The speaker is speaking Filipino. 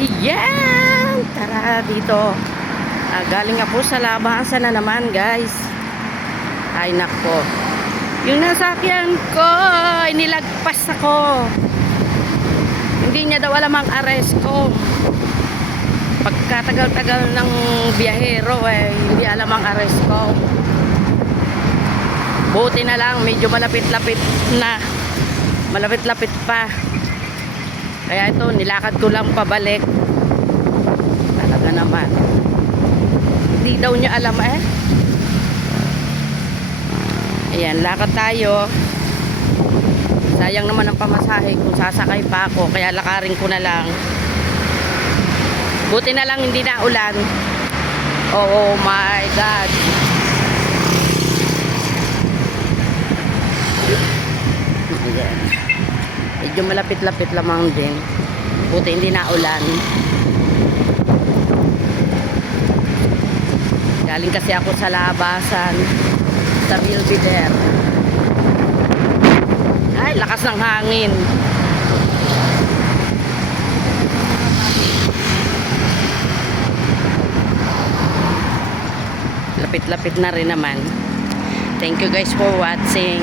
Ayan! Tara dito. Galing ako sa labasan na naman, guys. Ay, nako. Yung nasakyan ko, nilagpas ako. Hindi niya daw alam ang arrest ko. Pagkatagal-tagal ng biyahero, hindi alam ang arrest ko. Buti na lang, medyo malapit-lapit na. Malapit-lapit pa. Kaya ito, nilakad ko lang pabalik. Talaga naman. Hindi daw niya alam Ayan, lakad tayo. Sayang naman ang pamasahe kung sasakay pa ako. Kaya lakarin ko na lang. Buti na lang hindi na ulan. Oh my God. Ayan. Medyo malapit-lapit lamang din. Buti hindi na ulan. Galing kasi ako sa labasan. Sa Belvedere. Ay, lakas ng hangin. Lapit-lapit na rin naman. Thank you guys for watching.